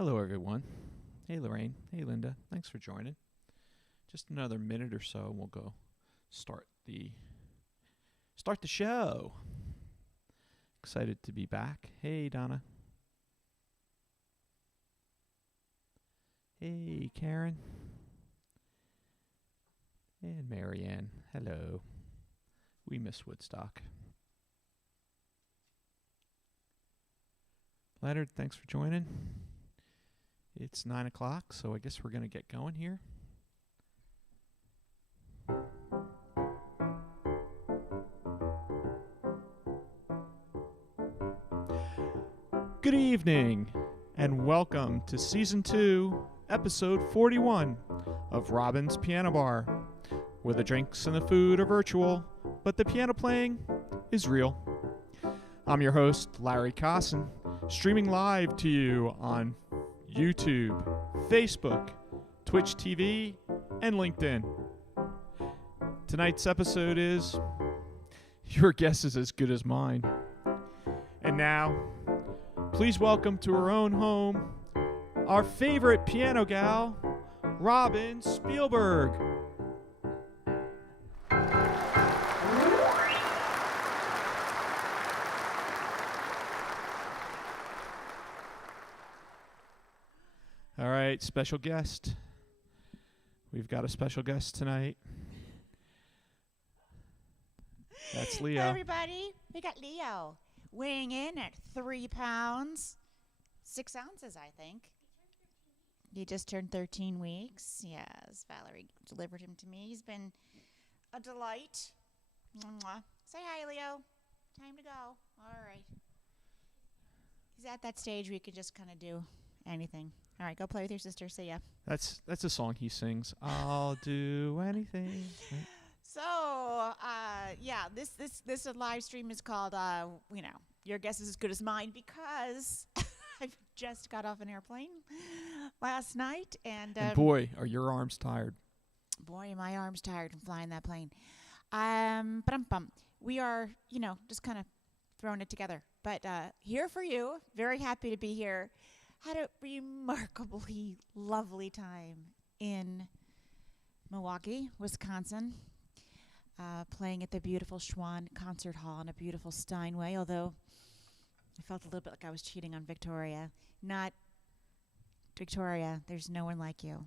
Hello, everyone. Hey, Lorraine. Hey, Linda. Thanks for joining. Just another minute or so, and we'll go start the show. Excited to be back. Hey, Donna. Hey, Karen. And Marianne. Hello. We miss Woodstock. Leonard, thanks for joining. It's 9 o'clock, so I guess we're going to get going here. Good evening, and welcome to Season 2, Episode 41 of Robin's Piano Bar, where the drinks and the food are virtual, but the piano playing is real. I'm your host, Larry Cosson, streaming live to you on YouTube, Facebook, Twitch TV, and LinkedIn. Tonight's episode is Your Guess is as Good as Mine. And now, please welcome to her own home, our favorite piano gal, Robin Spielberg. All right, special guest. We've got a special guest tonight. That's Leo. Hi, everybody. We got Leo weighing in at 3 pounds, 6 ounces, I think. He just turned 13 weeks. Yes, Valerie delivered him to me. He's been a delight. Mwah. Say hi, Leo. Time to go. All right. He's at that stage where you can just kind of do anything. All right, go play with your sister. See ya. That's a song he sings. I'll do anything. Right? So, this live stream is called, Your Guess is as Good as Mine, because I just got off an airplane last night, and boy, are your arms tired. Boy, are my arms tired from flying that plane. We are, just kind of throwing it together. But here for you, very happy to be here. Had a remarkably lovely time in Milwaukee, Wisconsin, playing at the beautiful Schwann Concert Hall in a beautiful Steinway, although I felt a little bit like I was cheating on Victoria. Not Victoria, there's no one like you.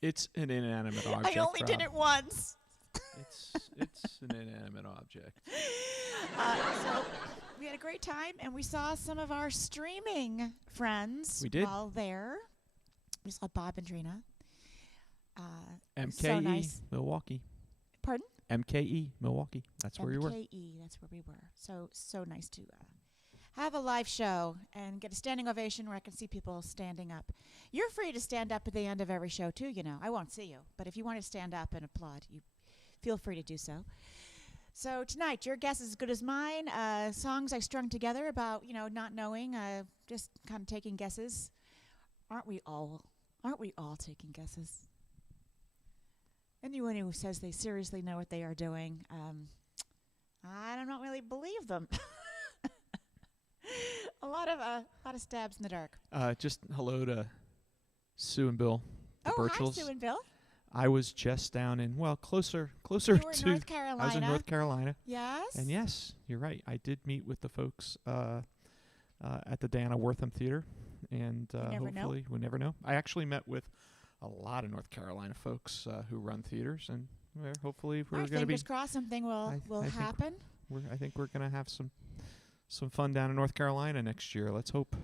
It's an inanimate object. I only did it once. It's an inanimate object. So we had a great time, and we saw some of our streaming friends. We did. While there. We saw Bob and Drina. MKE, so nice. Milwaukee. Pardon? MKE, Milwaukee. That's where you were. MKE, that's where we were. So nice to have a live show and get a standing ovation where I can see people standing up. You're free to stand up at the end of every show, too, I won't see you. But if you want to stand up and applaud, you feel free to do so. So tonight, your guess is as good as mine. Songs I strung together about, not knowing, just kind of taking guesses. Aren't we all taking guesses? Anyone who says they seriously know what they are doing, I don't really believe them. a lot of stabs in the dark. Just hello to Sue and Bill, the Birchells. Hi, Sue and Bill. I was just down in, closer You were to in North Carolina. I was in North Carolina. Yes. And yes, you're right. I did meet with the folks at the Dana Wortham Theater, and hopefully we never know. I actually met with a lot of North Carolina folks who run theaters, and hopefully we're going to be. Fingers crossed, something will happen. I think we're going to have some fun down in North Carolina next year. Let's hope.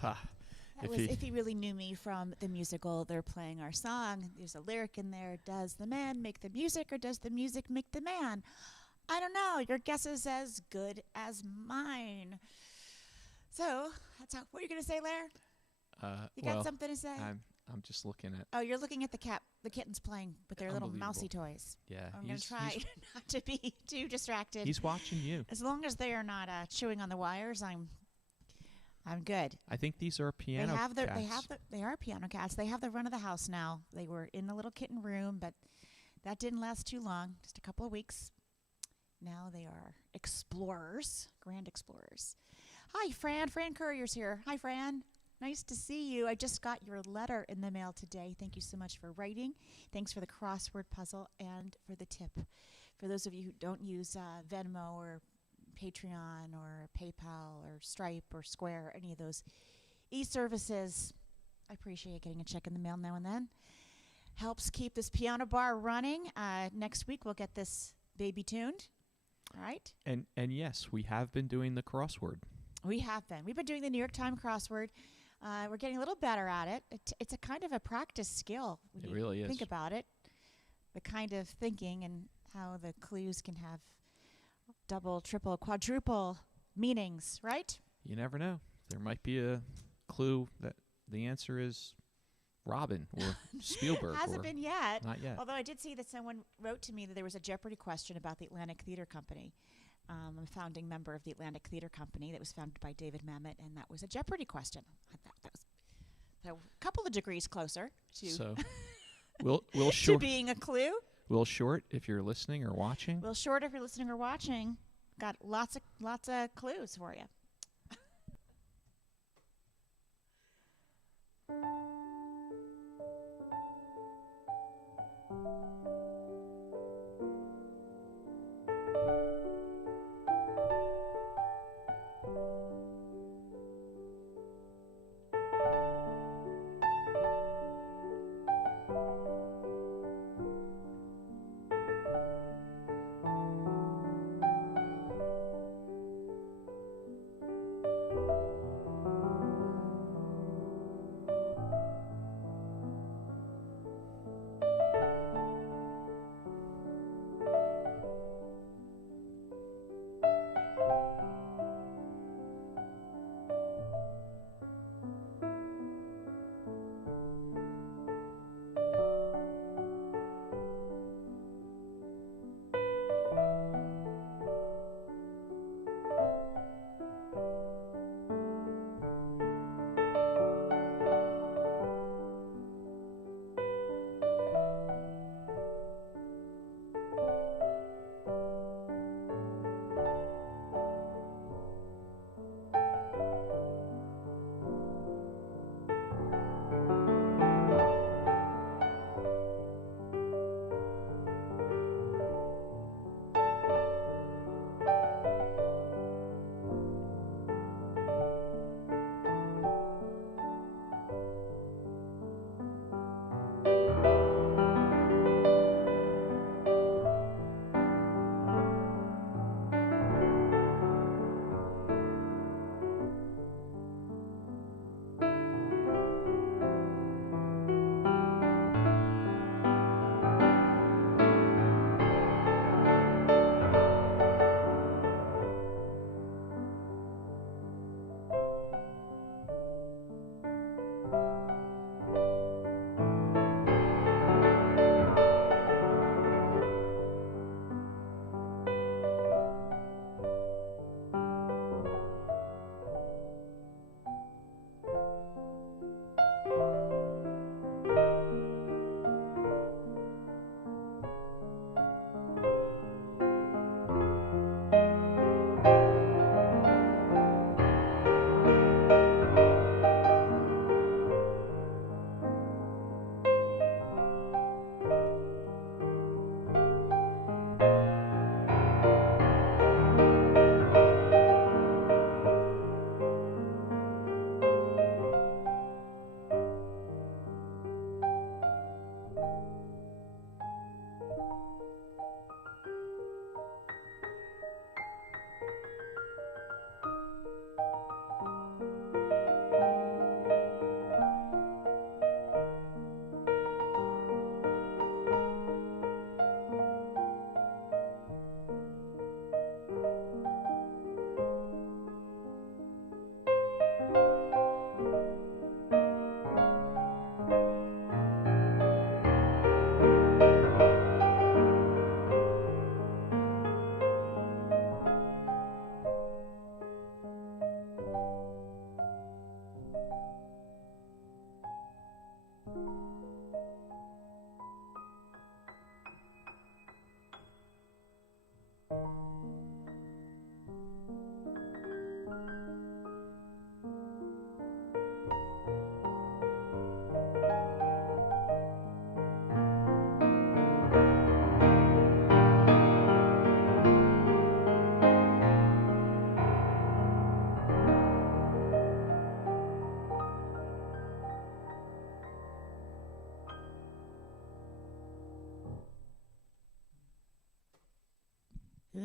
Ha. That was if he really knew me from the musical. They're playing our song. There's a lyric in there. Does the man make the music or does the music make the man? I don't know. Your guess is as good as mine. So, that's how. What are you going to say, Lair? You got something to say? I'm just looking at. Oh, you're looking at the kittens playing with their little mousy toys. Yeah. I'm going to try not to be too distracted. He's watching you. As long as they are not chewing on the wires, I'm good. I think these are piano cats. They are piano cats. They have the run of the house now. They were in the little kitten room, but that didn't last too long, just a couple of weeks. Now they are explorers, grand explorers. Hi, Fran. Fran Courier's here. Hi, Fran. Nice to see you. I just got your letter in the mail today. Thank you so much for writing. Thanks for the crossword puzzle and for the tip. For those of you who don't use Venmo or Patreon or PayPal or Stripe or Square, any of those e-services, I appreciate getting a check in the mail now and then. Helps keep this piano bar running. Next week we'll get this baby tuned. All right? And yes, we have been doing the crossword. We have been. We've been doing the New York Times crossword. We're getting a little better at it. It's a kind of a practice skill. It really is. Think about it. The kind of thinking and how the clues can have double, triple, quadruple meanings, right? You never know. There might be a clue that the answer is Robin or Spielberg. Hasn't been yet. Not yet. Although I did see that someone wrote to me that there was a Jeopardy question about the Atlantic Theater Company. I'm a founding member of the Atlantic Theater Company that was founded by David Mamet, and that was a Jeopardy question. That was a couple of degrees closer to, so Will to Short, being a clue. Will Short, if you're listening or watching. Will Short, if you're listening or watching, got lots of clues for you.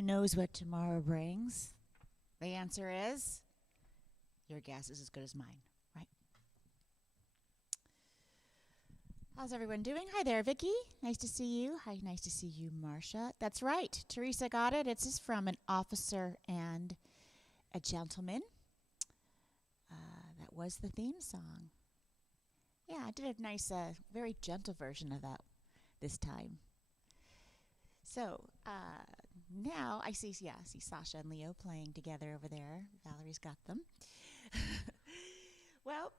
knows what tomorrow brings? The answer is your guess is as good as mine, right? How's everyone doing? Hi there, Vicky. Nice to see you. Hi, nice to see you, Marcia. That's right. Teresa got it. It's just from an officer and a gentleman. That was the theme song. Yeah, I did a nice, very gentle version of that this time. So now I see Sasha and Leo playing together over there. Valerie's got them. Well,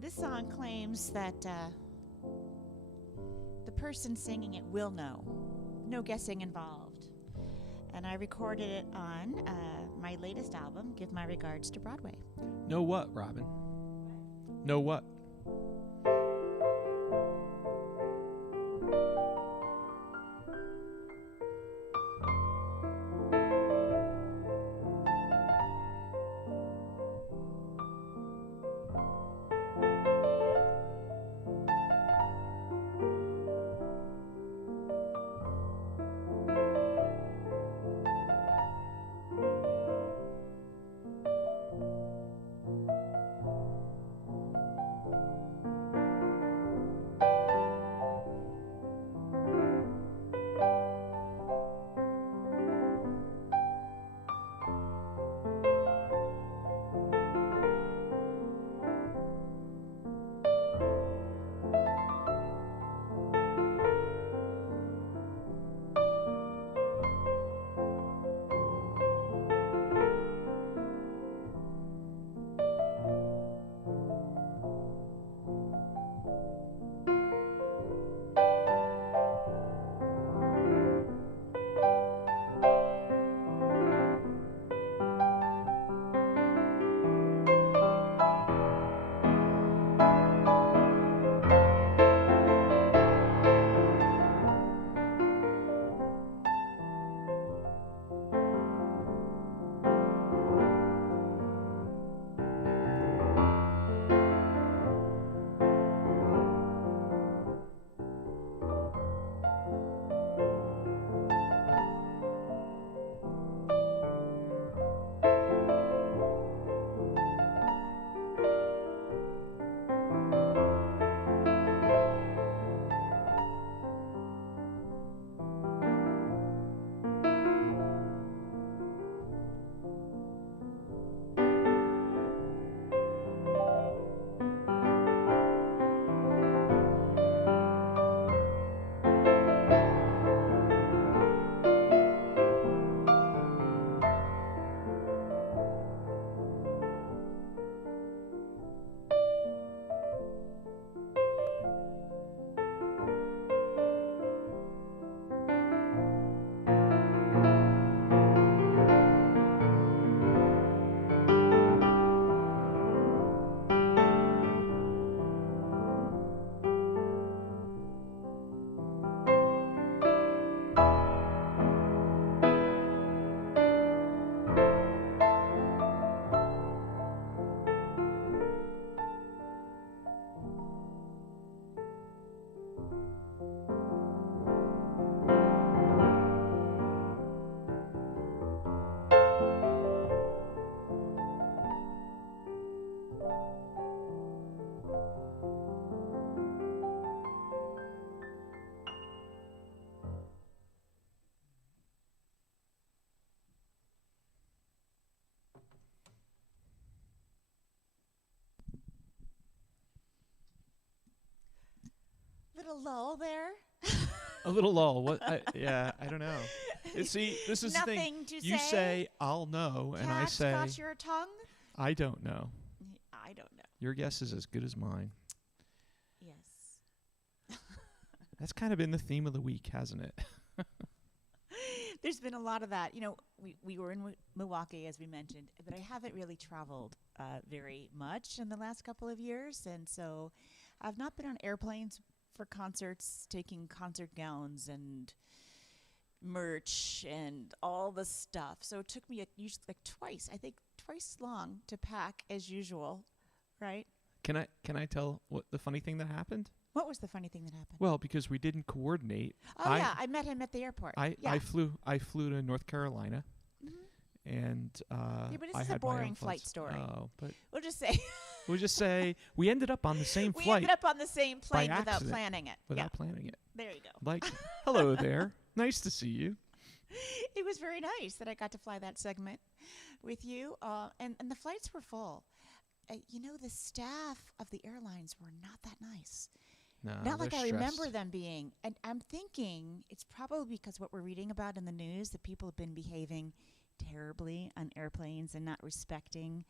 this song claims that the person singing it will know. No guessing involved. And I recorded it on my latest album, Give My Regards to Broadway. Know what, Robin? Know what? Little lull there. A little lull. What? I don't know. See, this is the thing. Nothing to You say, I'll know, and I Cat say, got your tongue? I don't know. I don't know. Your guess is as good as mine. Yes. That's kind of been the theme of the week, hasn't it? There's been a lot of that. You know, we were in Milwaukee, as we mentioned, but I haven't really traveled very much in the last couple of years. And so I've not been on airplanes for concerts, taking concert gowns and merch and all the stuff. So it took me twice long to pack as usual, right? Can I tell what the funny thing that happened? What was the funny thing that happened? Well, because we didn't coordinate. Oh, yeah. I met him at the airport. Yeah. I flew to North Carolina, Mhm. and Yeah, but I this is a had my own boring flight flights. story. Oh, but We'll just say we'll just say we ended up on the same we flight ended up on the same plane without accident. planning it. without planning it. There you go. Like, hello there, nice to see you. It was very nice that I got to fly that segment with you, and the flights were full. The staff of the airlines were not that nice. No, Not like they're I remember stressed. them being. And I'm thinking it's probably because what we're reading about in the news, that people have been behaving terribly on airplanes and not respecting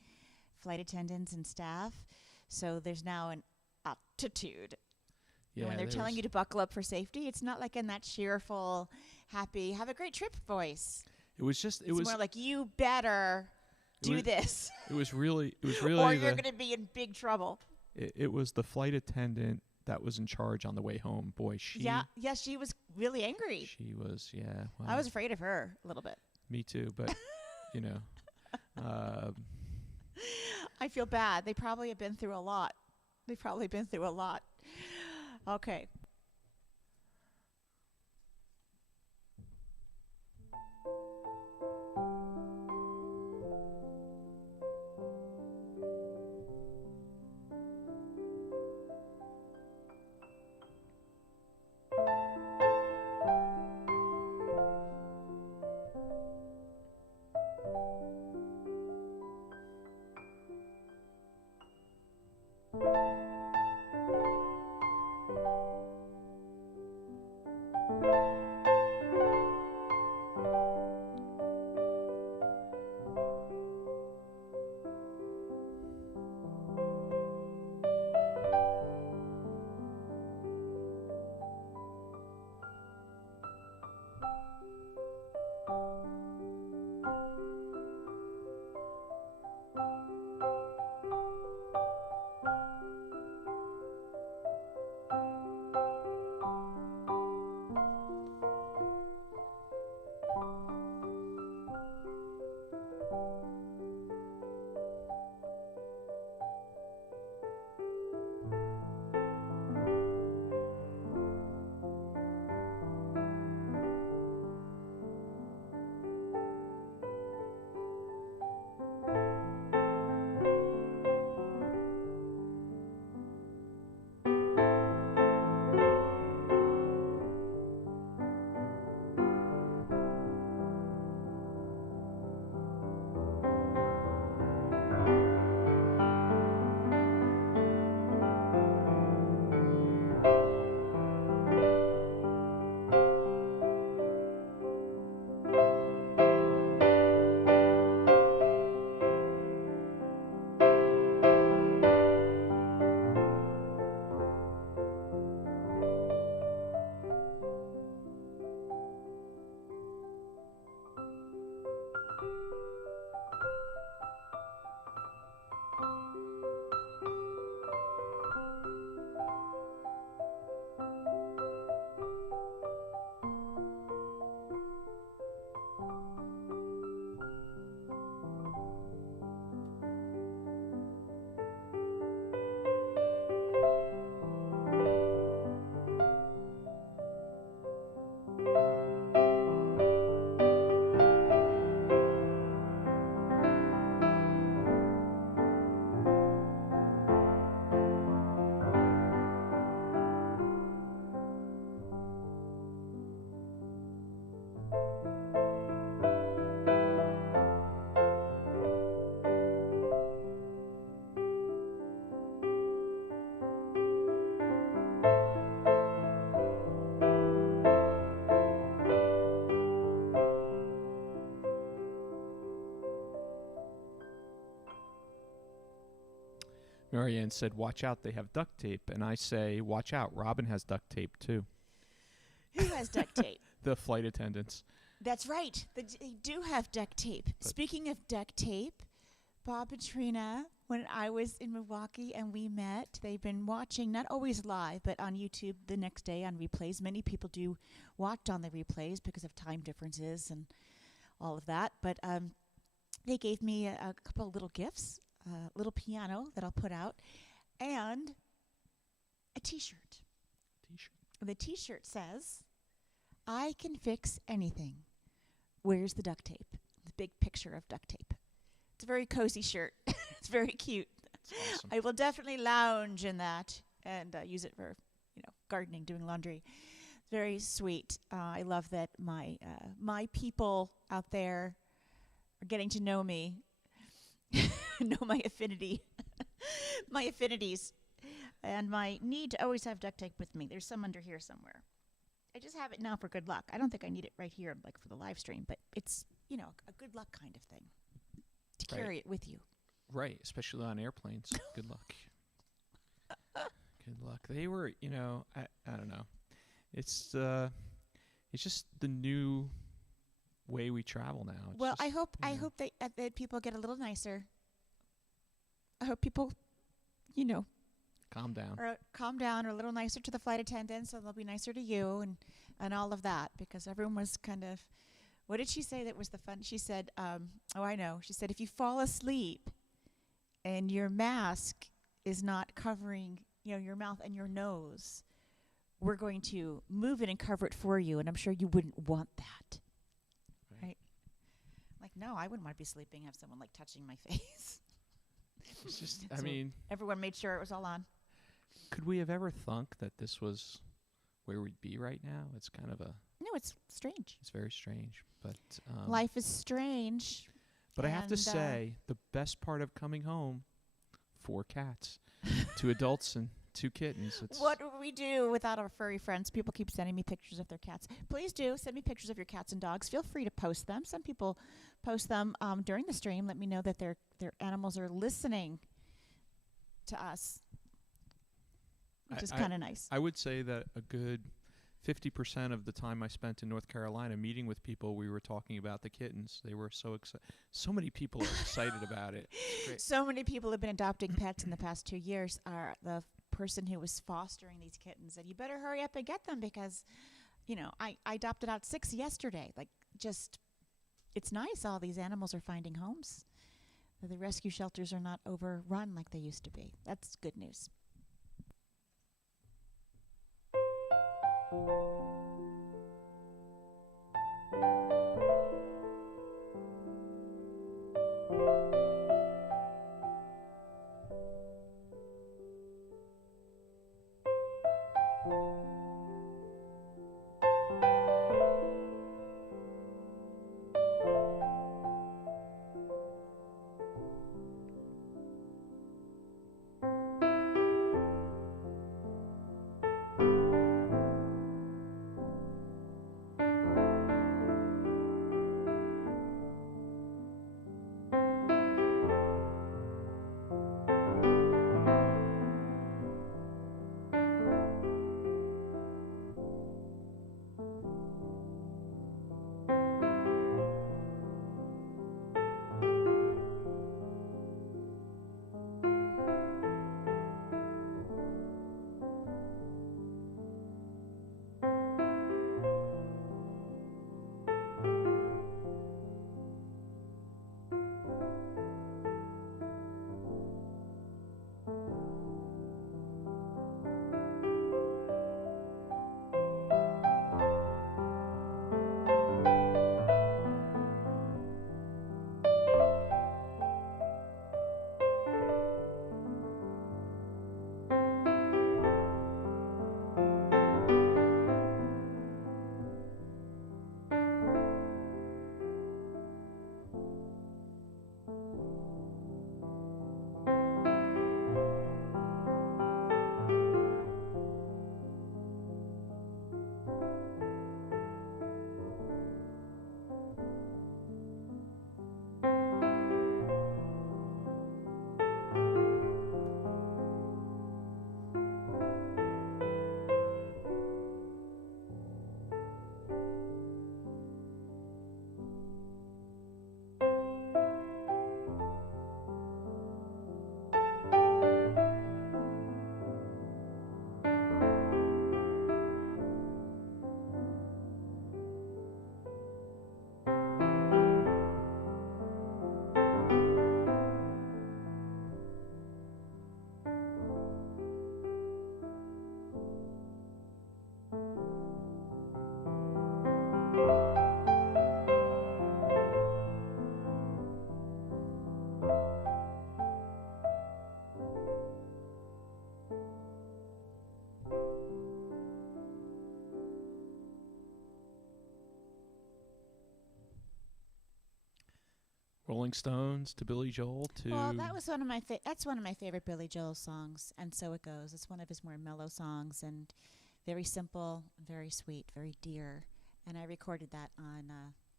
flight attendants and staff. So there's now an attitude. Yeah, When they're telling you to buckle up for safety, it's not like in that cheerful, happy, have a great trip voice. It was just. It It's was. more like, you better do was- this, It was really. It was or really. you're going to be in big trouble. It was the flight attendant that was in charge on the way home. Boy, she. Yeah, she was really angry. She was. Yeah. Well, I was afraid of her a little bit. Me too, but you know. I feel bad. They probably have been through a lot. Okay. Marianne said, "Watch out, they have duct tape," and I say, "Watch out, Robin has duct tape too." Who has duct tape? The flight attendants. That's right. They do have duct tape. But- Speaking of duct tape, Bob and Trina, when I was in Milwaukee and we met, they've been watching, not always live, but on YouTube the next day on replays. Many people do watch on the replays because of time differences and all of that. But they gave me a couple of little gifts, a little piano that I'll put out, and a T-shirt. T-shirt. The T-shirt says, "I can fix anything. Where's the duct tape?" The big picture of duct tape. It's a very cozy shirt. It's very cute. It's awesome. I will definitely lounge in that and use it for, gardening, doing laundry. Very sweet. I love that my people out there are getting to know me, know my affinity, my affinities, and my need to always have duct tape with me. There's some under here somewhere. I just have it now for good luck. I don't think I need it right here, like for the live stream, but it's, a good luck kind of thing to carry it with you. Right, especially on airplanes. Good luck. Good luck. They were, I don't know. It's just the new way we travel now. It's Well, just, I hope that people get a little nicer. I hope people, calm down. or calm down, or a little nicer to the flight attendants, so they'll be nicer to you and all of that, because everyone was kind of. What did she say that was the fun? She said, oh, I know. She said, if you fall asleep and your mask is not covering, your mouth and your nose, we're going to move it and cover it for you, and I'm sure you wouldn't want that. Right? Like, no, I wouldn't want to be sleeping, have someone, like, touching my face. It's just, So everyone made sure it was all on. could we have ever thunk that this was where we'd be right now? It's kind of No, it's strange. it's very strange. But Life is strange. But I have to and, say, the best part of coming home, 4 cats, 2 adults and 2 kittens. It's What would we do without our furry friends? People keep sending me pictures of their cats. Please do send me pictures of your cats and dogs. Feel free to post them. Some people post them during the stream. Let me know that their animals are listening to us, which is kind of nice. I would say that a good 50% of the time I spent in North Carolina meeting with people, we were talking about the kittens. They were so excited. So many people are excited about it. It's great. So many people have been adopting pets in the past 2 years. The person who was fostering these kittens said, you better hurry up and get them because, I adopted out 6 yesterday. Like, just, it's nice all these animals are finding homes. The rescue shelters are not overrun like they used to be. That's good news. Rolling Stones to Billy Joel to Well, that was one of my that's one of my favorite Billy Joel songs, and So It Goes. It's one of his more mellow songs and very simple, very sweet, very dear. And I recorded that on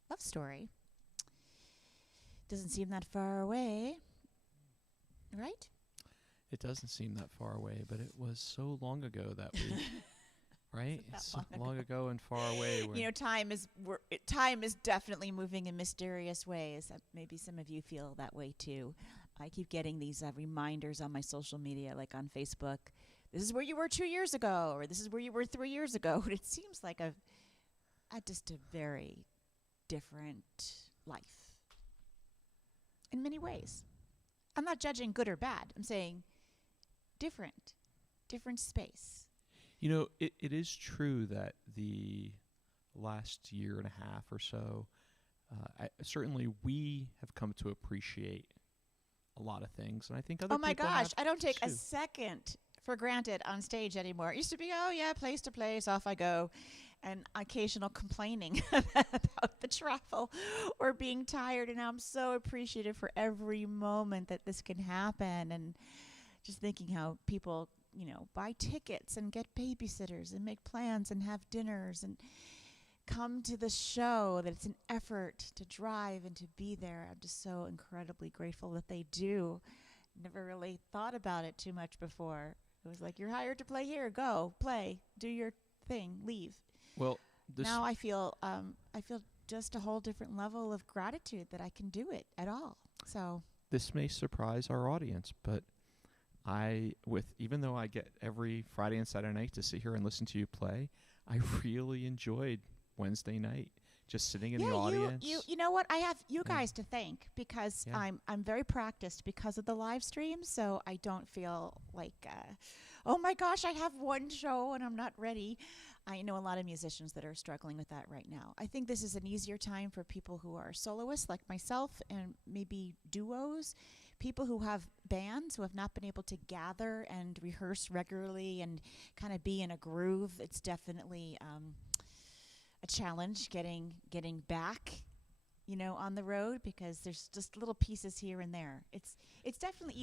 Love Story. Doesn't seem that far away, right? It doesn't seem that far away, but it was so long ago that we right? That So long long ago and far away. You know, time is definitely moving in mysterious ways. Maybe some of you feel that way too. I keep getting these reminders on my social media, like on Facebook. This is where you were 2 years ago, or this is where you were 3 years ago. And it seems like just a very different life in many ways. I'm not judging good or bad. I'm saying different space. You know, it is true that the last year and a half or so, certainly we have come to appreciate a lot of things, and I think other people Oh my gosh, have I don't take a too. second for granted on stage anymore. It used to be, oh yeah, place to place, off I go, and occasional complaining about the travel or being tired, and now I'm so appreciative for every moment that this can happen, and just thinking how people, you know, buy tickets and get babysitters and make plans and have dinners and come to the show, that it's an effort to drive and to be there. I'm just so incredibly grateful that they do. Never really thought about it too much before. It was like, you're hired to play here, go, play, do your thing, leave. Well, this Now I feel just a whole different level of gratitude that I can do it at all. So this may surprise our audience, but even though I get every Friday and Saturday night to sit here and listen to you play, I really enjoyed Wednesday night, just sitting in the audience. You know what? I have you guys to thank, because Yeah. I'm very practiced because of the live stream, so I don't feel like oh my gosh, I have one show and I'm not ready. I know a lot of musicians that are struggling with that right now. I think this is an easier time for people who are soloists like myself, and maybe duos, people who have bands who have not been able to gather and rehearse regularly and kind of be in a groove. It's definitely a challenge getting back, you know, on the road, because there's just little pieces here and there. It's definitely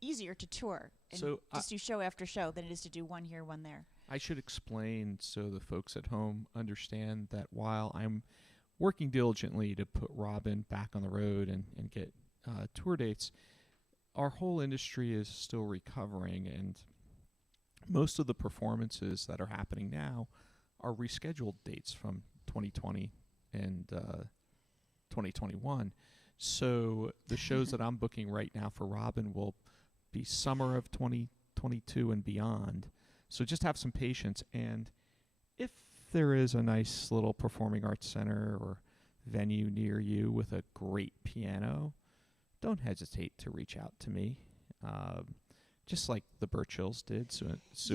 easier to tour and So just do show after show than it is to do one here, one there. I should explain so the folks at home understand that while I'm working diligently to put Robin back on the road and get tour dates, our whole industry is still recovering, and most of the performances that are happening now are rescheduled dates from 2020 and 2021. So the shows that I'm booking right now for Robin will be summer of 2022 and beyond. So just have some patience, and if there is a nice little performing arts center or venue near you with a great piano, don't hesitate to reach out to me. Just like the Birchills did. Sue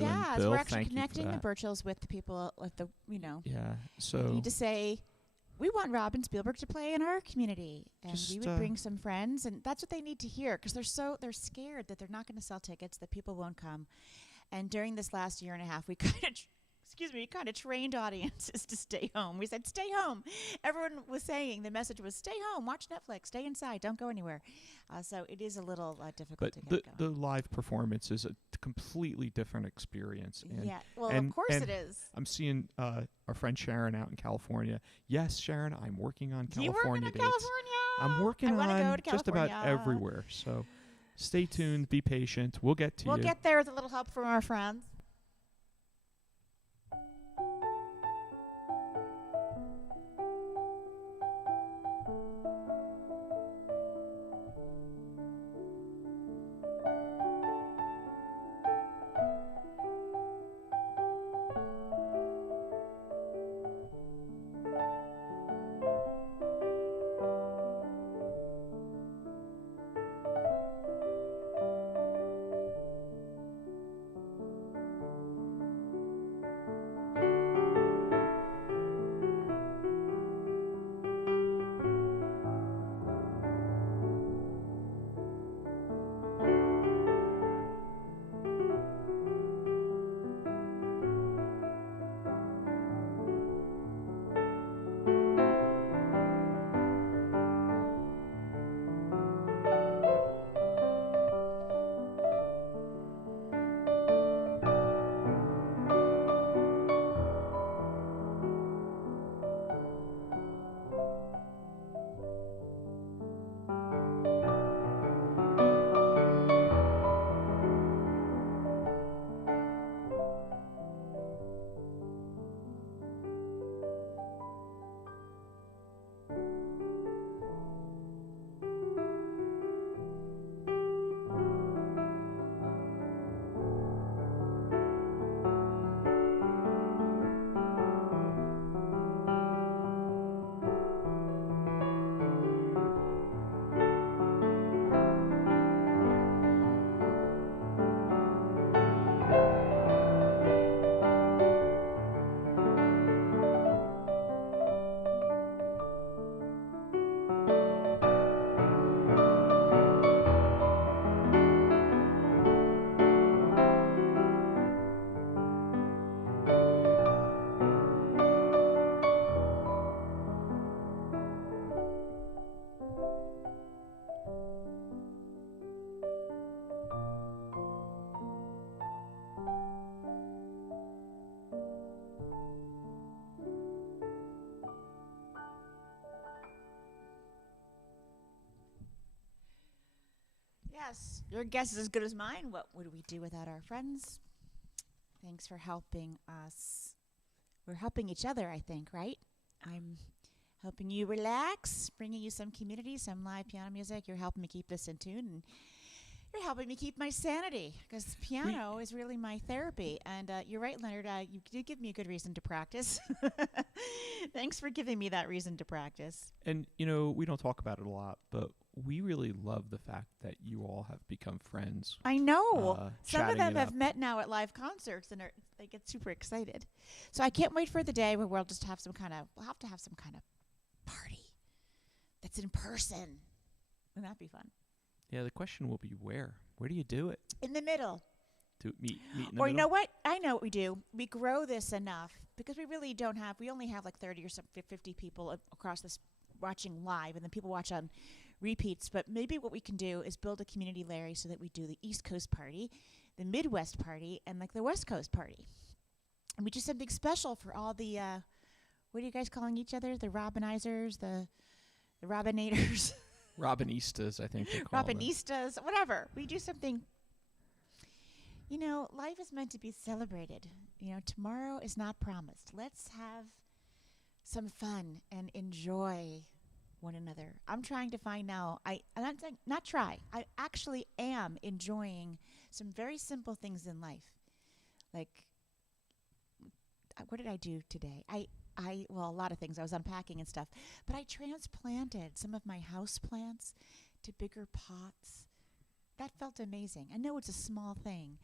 and Bill, we're actually thank you connecting for the that. Birchills with the people, with the, you know, Yeah. we So need to say, we want Robin Spielberg to play in our community, and Just, we would bring some friends, and that's what they need to hear, because they're scared that they're not going to sell tickets, that people won't come. And during this last year and a half, we kind of trained audiences to stay home. We said, stay home. Everyone was saying, the message was, stay home, watch Netflix, stay inside, don't go anywhere. So it is a little difficult but to get the going. live performance is a completely different experience. And Yeah, well, and- of course and it is. I'm seeing our friend Sharon out in California. Yes, Sharon, I'm working on You California working in dates. California? I'm working I wanna go on to just about California. everywhere. So stay tuned, be patient. We'll get to We'll you. get there with a little help from our friends. Yes, your guess is as good as mine. What would we do without our friends? Thanks for helping us. We're helping each other, I think, right? I'm helping you relax, bringing you some community, some live piano music. You're helping me keep this in tune, and you're helping me keep my sanity because piano is really my therapy. And you're right, Leonard. You did give me a good reason to practice. Thanks for giving me that reason to practice. And, we don't talk about it a lot, but we really love the fact that you all have become friends. I know. Some of chatting them it have up. met now at live concerts, and they get super excited. So I can't wait for the day where we'll just have we'll have to have some kind of party that's in person. Wouldn't that be fun? Yeah, the question will be where? Where do you do it? In the middle. To meet in the Or middle? you know what? I know what we do. We grow this enough because we only have like 30 or 50 people across this watching live, and then people watch on repeats. But maybe what we can do is build a community, Larry, so that we do the East Coast party, the Midwest party, and like the West Coast party. And we do something special for all the, what are you guys calling each other? The Robinizers, the Robinators, Robinistas, I think they call them. Robinistas, whatever. We do something. Life is meant to be celebrated. Tomorrow is not promised. Let's have some fun and enjoy one another. I'm trying to find now. I'm not saying not try. I actually am enjoying some very simple things in life. Like, what did I do today? Well, a lot of things. I was unpacking and stuff. But I transplanted some of my house plants to bigger pots. That felt amazing. I know it's a small thing,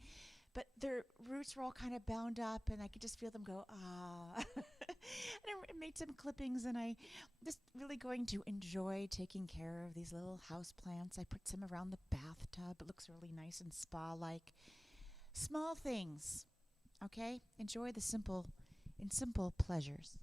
but their roots were all kind of bound up, and I could just feel them go, ah. And I made some clippings, and I just really going to enjoy taking care of these little house plants. I put some around the bathtub. It looks really nice and spa-like. Small things, okay? Enjoy the simple pleasures.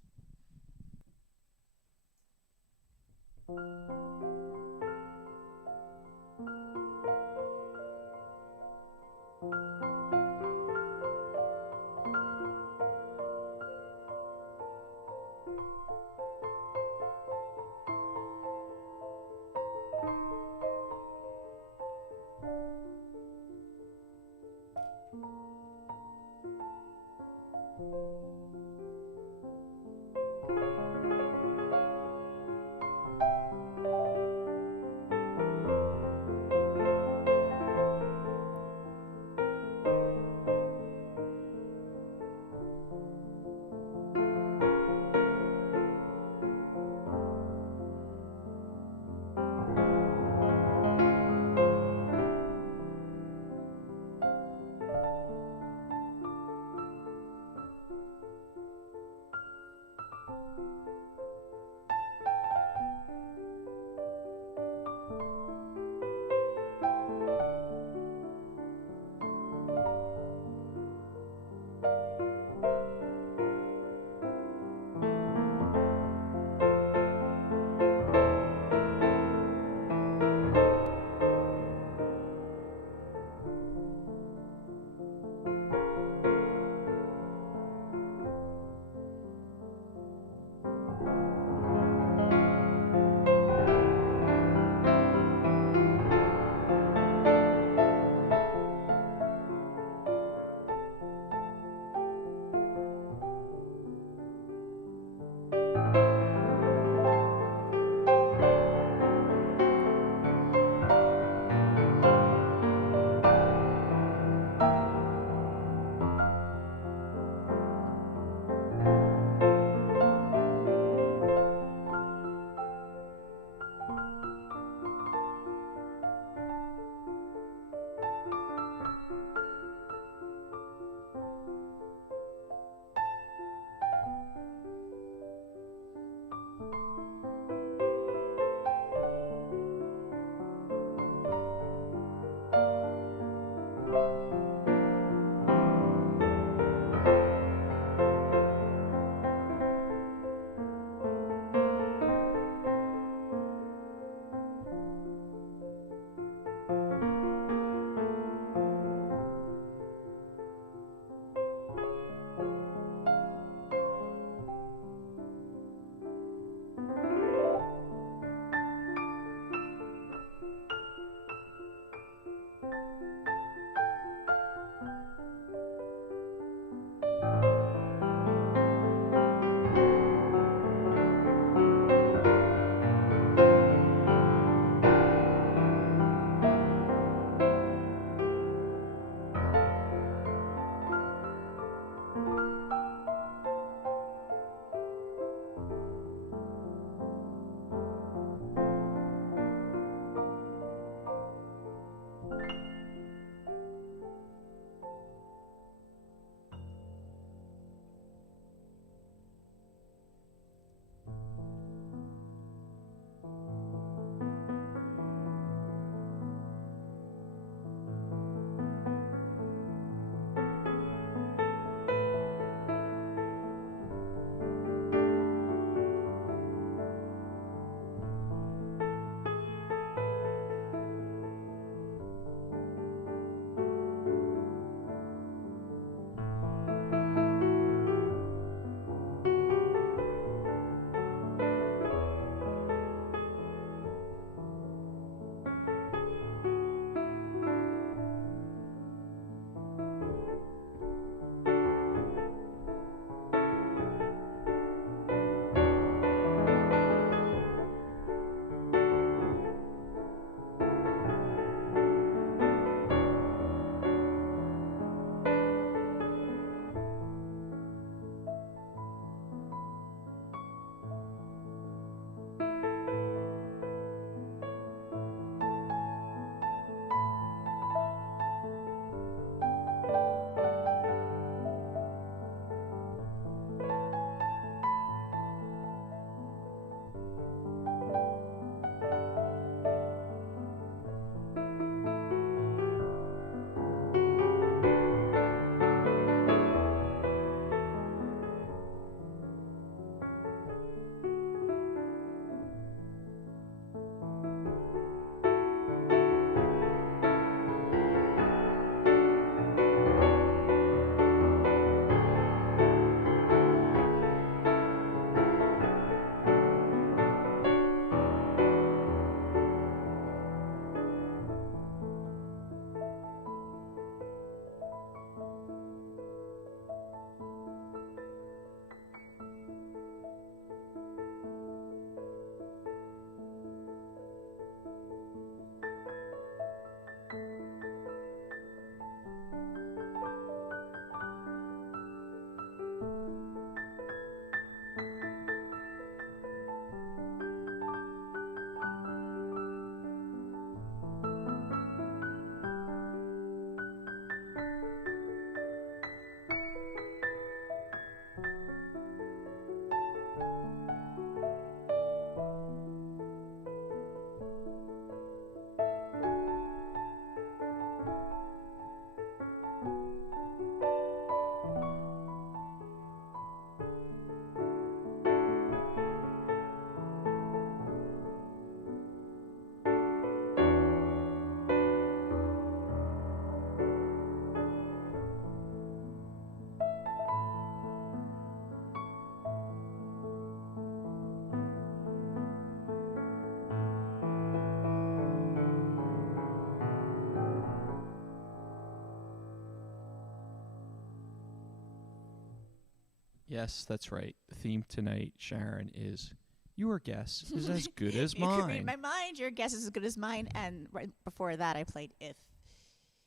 Yes, that's right. The theme tonight, Sharon, is your guess is as good as You could read mine. my mind. Your guess is as good as mine. And right before that, I played if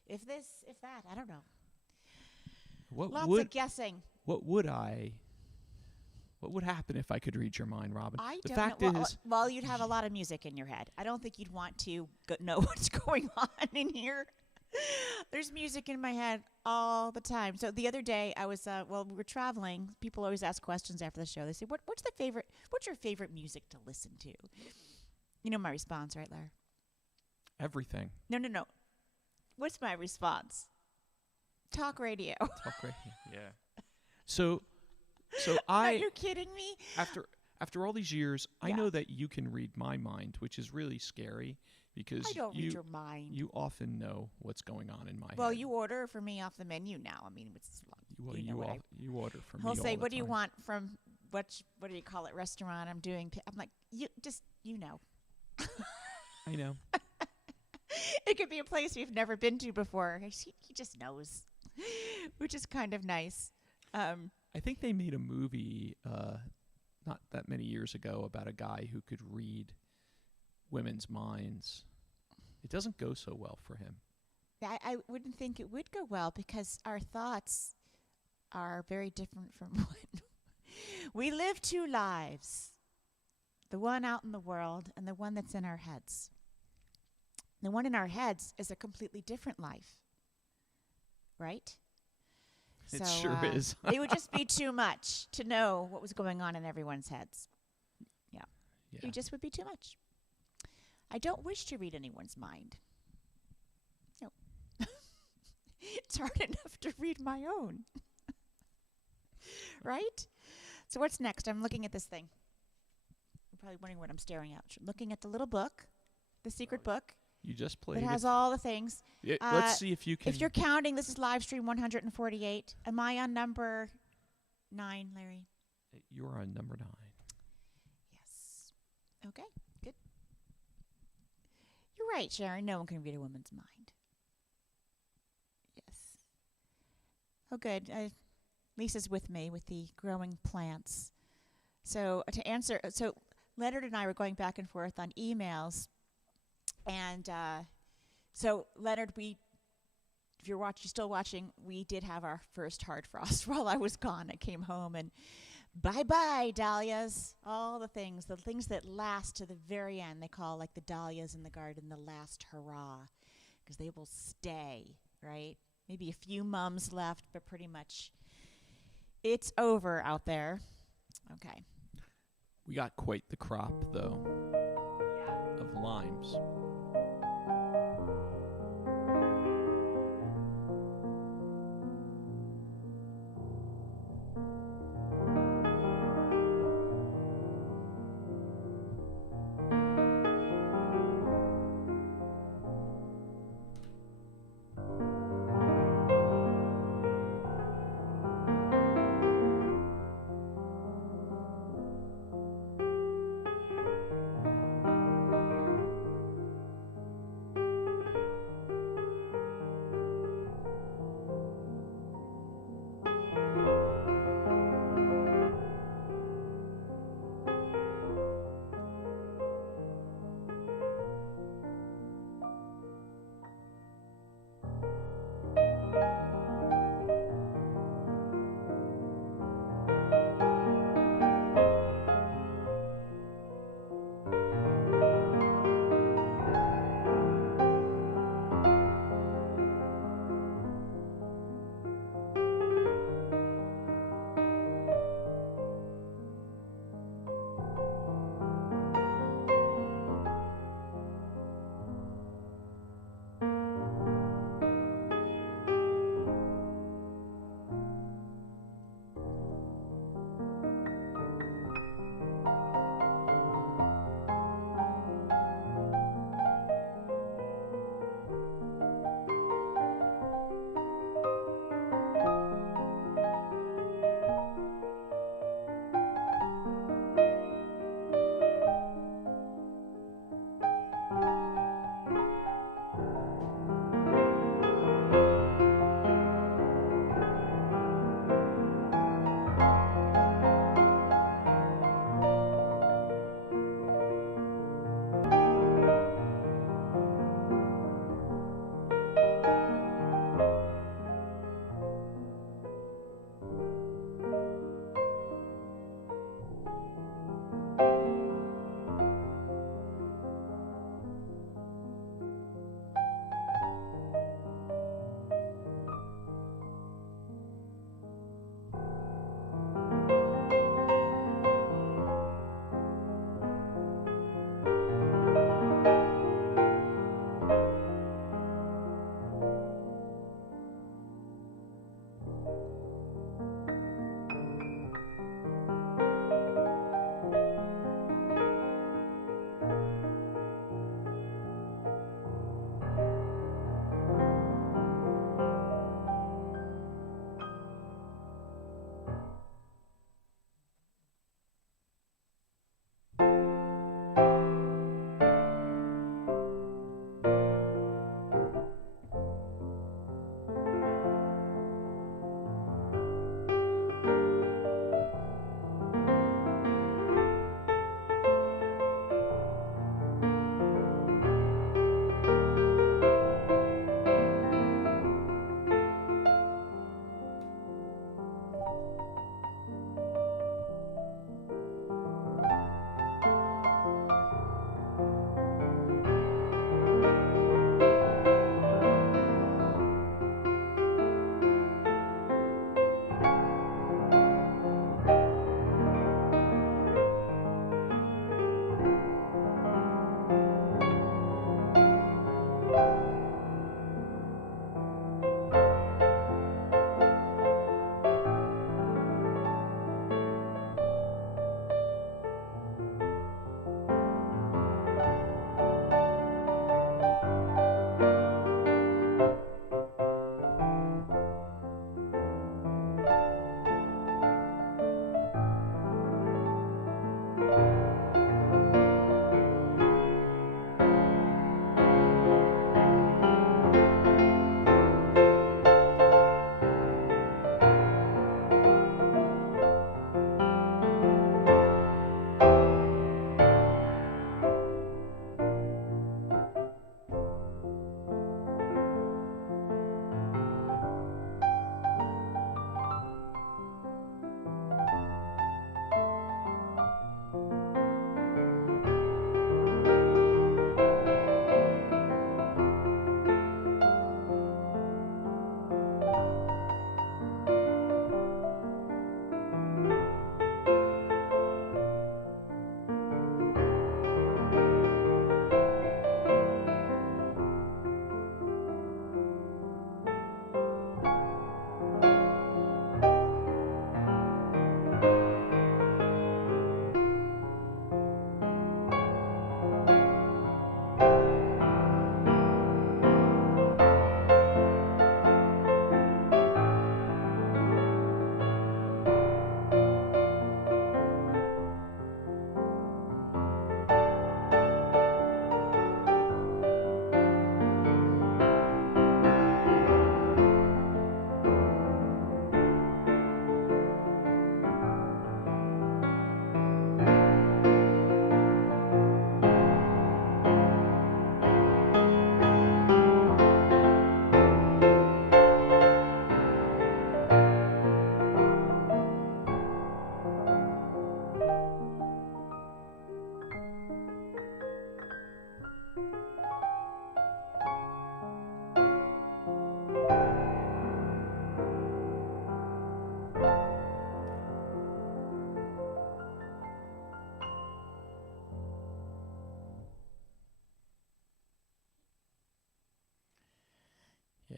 this, if that. I don't know. What Lots would of guessing. what would happen if I could read your mind, Robin? I The don't fact know. is, Well, you'd have a lot of music in your head. I don't think you'd want to know what's going on in here. There's music in my head all the time. So the other day, I was we were traveling. People always ask questions after the show. They say, "What's your favorite music to listen to?" You know my response, right, Larry? everything. No. What's my response? Talk radio. Talk radio. Yeah. So No, I you're kidding me. after all these years, I Yeah. know that you can read my mind, which is really scary because I don't read your mind. you often know what's going on in my Well, head. you order for me off the menu now. I mean, it's Well, you know what you order from me. he'll say, all the "What do you time. want from what do you call it? Restaurant I'm doing." I'm like, you know. I know. It could be a place we've never been to before. He just knows, which is kind of nice. I think they made a movie not that many years ago about a guy who could read women's minds. It doesn't go so well for him. I wouldn't think it would go well because our thoughts are very different from what we live two lives. The one out in the world and the one that's in our heads. The one in our heads is a completely different life. Right? It sure is. It would just be too much to know what was going on in everyone's heads. Yeah. It just would be too much. I don't wish to read anyone's mind. No. It's hard enough to read my own. Right? So what's next? I'm looking at this thing. You're probably wondering what I'm staring at. Looking at the little book, the secret book. You just played It has it. all the things. Let's see if you can. If you're counting, this is live stream 148. Am I on number 9, Larry? You're on number 9. Yes. Okay, good. You're right, Sharon. No one can read a woman's mind. Yes. Oh, good. Lisa's with me with the growing plants. So to answer, so Leonard and I were going back and forth on emails. And so, Leonard, if you're still watching, we did have our first hard frost while I was gone. I came home and bye-bye, dahlias, all the things that last to the very end. They call, like the dahlias in the garden, the last hurrah, because they will stay, right? Maybe a few mums left, but pretty much it's over out there. Okay. We got quite the crop, though, of limes.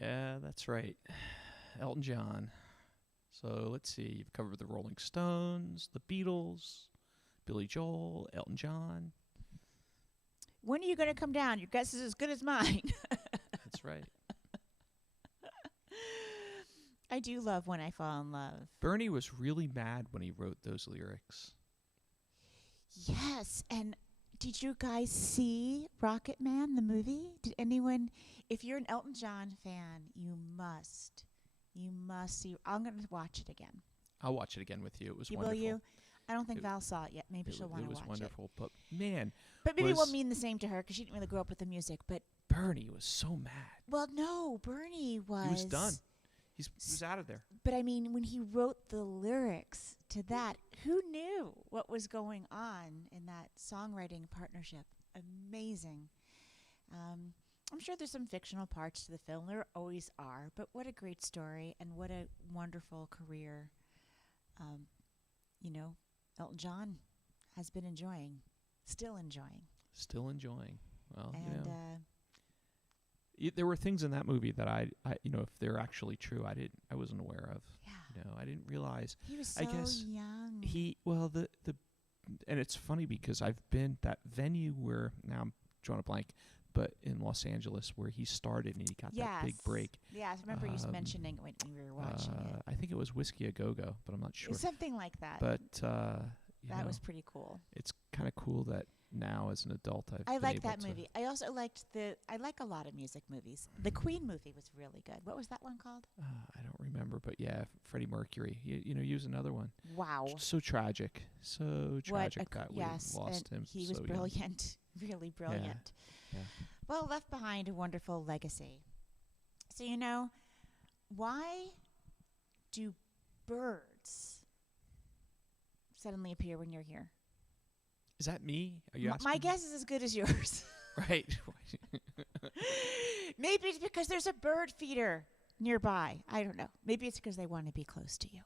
Yeah, that's right. Elton John. So let's see. You've covered the Rolling Stones, the Beatles, Billy Joel, Elton John. When are you going to come down? Your guess is as good as mine. That's right. I do love When I Fall in Love. Bernie was really mad when he wrote those lyrics. Yes, and did you guys see Rocket Man, the movie? Did anyone, if you're an Elton John fan, you must see. I'm going to watch it again. I'll watch it again with you. It was Will wonderful. you? I don't think It- Val saw it yet. Maybe she'll want to watch It was wonderful. But man, it. But maybe it was- won't mean the same to her because she didn't really grow up with the music. But, Bernie was so mad. well, no, Bernie was. He was done. He was out of there. But I mean, when he wrote the lyrics to that, who knew what was going on in that songwriting partnership? Amazing. I'm sure there's some fictional parts to the film. There always are. But what a great story and what a wonderful career, Elton John has been enjoying, still enjoying. Still enjoying. Well, And there were things in that movie that I, if they're actually true, I wasn't aware of. yeah, I didn't realize he was I so guess young. and it's funny because I've been that venue where now I'm drawing a blank, but in Los Angeles where he started and he got that big break. Yes, I remember you mentioning it when we were watching it. I think it was Whiskey a Go Go, but I'm not sure. Something like that. But that was pretty cool. It's kind of cool that now as an adult I been like able that to- movie. I also liked I like a lot of music movies. The Queen movie was really good. What was that one called? I don't remember, but yeah, Freddie Mercury. He was another one. Wow. So tragic. So tragic that we yes, lost and him. he was so young. brilliant. Really brilliant. Yeah. Well, left behind a wonderful legacy. So, why do birds suddenly appear when you're here? Is that me? Are you asking? My me? guess is as good as yours. Right. Maybe it's because there's a bird feeder nearby. I don't know. Maybe it's because they want to be close to you.